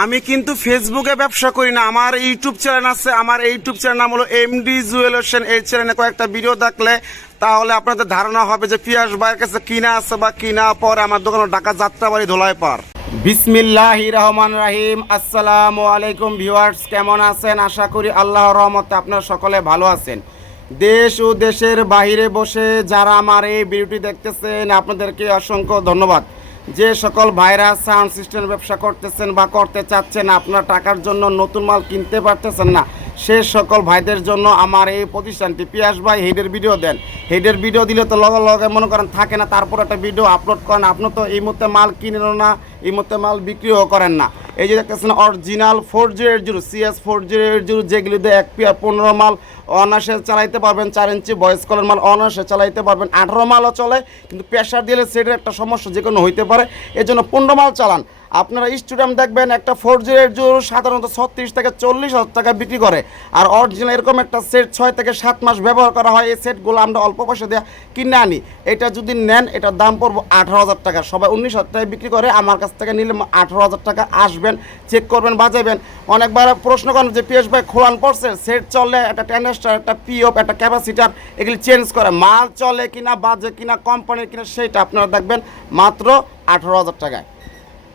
আমি কিন্তু ফেসবুকে ব্যবসা করি না। আমার ইউটিউব চ্যানেল আছে। আমার ইউটিউব চ্যানেল নাম হলো এমডি জুয়েল হোসেন এই চ্যানেলে কয়েকটা ভিডিও দেখলে তাহলে আপনাদের ধারণা হবে যে পিয়াস ভাইয়ের কাছে কিনা আছে বা কিনা পরে আমার দোকানে ঢাকা যাত্রা যাত্রাবাড়ি ধোলায় পার বিসমিল্লাহ রহমান রাহিম। আসসালামু আলাইকুম ভিউয়ার্স, কেমন আছেন? আশা করি আল্লাহ রহমতে আপনারা সকলে ভালো আছেন। দেশ ও দেশের বাইরে বসে যারা আমার এই ভিডিওটি দেখতেছেন, আপনাদেরকে অসংখ্য ধন্যবাদ। যে সকল ভাইরাস সাউন্ড সিস্টেম ব্যবসা করতেছেন বা করতে চাচ্ছেন, আপনার টাকার জন্য নতুন মাল কিনতে পারতেছেন না। সে সকল ভাইদের জন্য আমার এই প্রতিষ্ঠানটি। পিয়াস ভাই, হেডের ভিডিও দেন। হেডের ভিডিও দিলে তো লগে লগে মনে করেন থাকে না, তারপর একটা ভিডিও আপলোড করেন। আপনি তো এই মুহূর্তে মাল কিনেন না, এই মুহূর্তে মাল বিক্রিও করেন না। এই যে দেখতেছেন original four zero eight zero CS four zero eight zero যেগুলিতে এক পিয়ার পনেরো মাল অনার্সে চালাইতে পারবেন, চার ইঞ্চি বয়স কলের মাল অনার্সে চালাইতে পারবেন। আঠেরো মালও চলে, কিন্তু প্রেশার দিলে সেটার একটা সমস্যা যে কোনো হইতে পারে। এজন্য জন্য পনেরো মাল চালান। আপনারা স্টুডেন্ট দেখবেন একটা ফোর জিরো এইট জিরো সাধারণত ছত্রিশ থেকে চল্লিশ হাজার টাকা বিক্রি করে। আর অরিজিনাল এরকম একটা সেট ছয় থেকে সাত মাস ব্যবহার করা হয়, এই সেটগুলো আমরা অল্প পয়সা দিয়ে কিনে আনি। এটা যদি নেন, এটার দাম পড়ব আঠারো হাজার টাকা। সবাই উনিশ হাজার টাকায় বিক্রি করে, আমার কাছ থেকে নিলে আঠারো হাজার টাকা আসবেন চেক করবেন বাজাবেন অনেকবার প্রশ্ন করেন যে পিএস ভাই, খোলান পড়ছে? সেট চলে, একটা টেন্ডাস্টার একটা পিওপ একটা ক্যাপাসিটার এগুলি চেঞ্জ করে। মাল চলে কিনা, বাজে কিনা কোম্পানির কিনা, সেটা আপনারা দেখবেন মাত্র আঠারো হাজার টাকায়।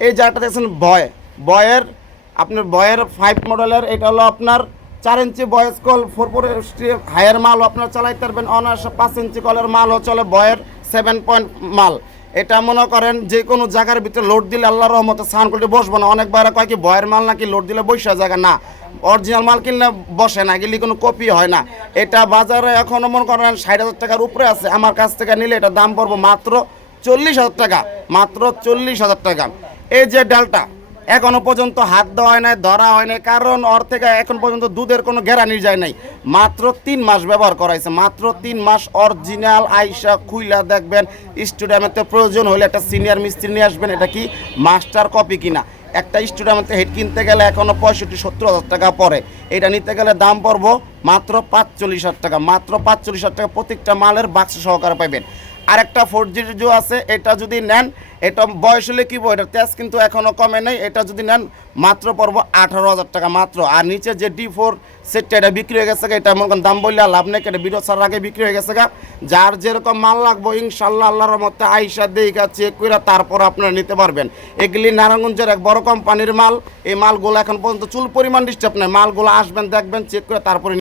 এই জায়গাটা দেখছেন বয়। বয়ের, আপনার বয়ের ফাইভ মডেলের এটা হলো আপনার চার inch voice coil four four higher মালও আপনার চালাইতে পারবেন। অনার্স পাঁচ ইঞ্চি কলের মালও চলে বয়ের সেভেন পয়েন্ট মাল। এটা মনে করেন যে কোনো জায়গার ভিতরে লোড দিলে আল্লাহ রহমতে সান কোয়ালিটি বসবো না। অনেকবার কয় কি, বয়ের মাল নাকি লোড দিলে বৈশা জায়গা না। অরিজিনাল মাল কিনলে বসে না, গেলে কোনো কপি হয় না। এটা বাজারে এখনও মনে করেন ষাট হাজার টাকার উপরে আছে। আমার কাছ থেকে নিলে এটা দাম পড়ব মাত্র চল্লিশ হাজার টাকা। মাত্র চল্লিশ হাজার টাকা। এই যে ডালটা, এখনও পর্যন্ত হাত দেওয়া হয় নাই, ধরা হয় নাই, কারণ ওর থেকে এখন পর্যন্ত দুধের কোনো গ্যারানি যায় নাই। মাত্র তিন মাস ব্যবহার করাইছে, মাত্র তিন মাস অরিজিনাল আইসা খুইলা দেখবেন স্টুডিয়ামেতে প্রয়োজন হলে একটা সিনিয়র মিস্ত্রি নিয়ে আসবেন, এটা কি মাস্টার কপি কিনা? একটা স্টুডিয়ামেতে হেড কিনতে গেলে এখনও পঁয়ষট্টি, সত্তর হাজার টাকা পড়ে। এটা নিতে গেলে দাম পড়ব মাত্র পাঁচচল্লিশ হাজার টাকা, মাত্র পাঁচচল্লিশ হাজার টাকা প্রত্যেকটা মালের বাক্স সহকারে পাবেন আরেকটা ফোর জির যে আছে এটা যদি নেন এটা বয়স হলে কি বই, এটা তেজ কিন্তু এখনও কমে নেই এটা যদি নেন মাত্র পড়ব আঠারো হাজার টাকা মাত্র। আর নিচে যে ডি ফোর সেটটা এটা বিক্রি হয়ে গেছে এটা মনে করেন দাম বললে লাভ নেই এটা বিরোধ ছাড়ার আগে বিক্রি হয়ে গেছে গা। যার যেরকম মাল লাগবো ইনশাল্লাহ আল্লাহর মধ্যে আইসা দেখা চেক করে তারপর আপনারা নিতে পারবেন। এগুলি নারায়ণগঞ্জের এক বড় কোম্পানির মাল এই মালগুলো এখন পর্যন্ত চুল পরিমাণ ডিস্টার্ব নেই মালগুলো আসবেন দেখবেন চেক করে তারপরে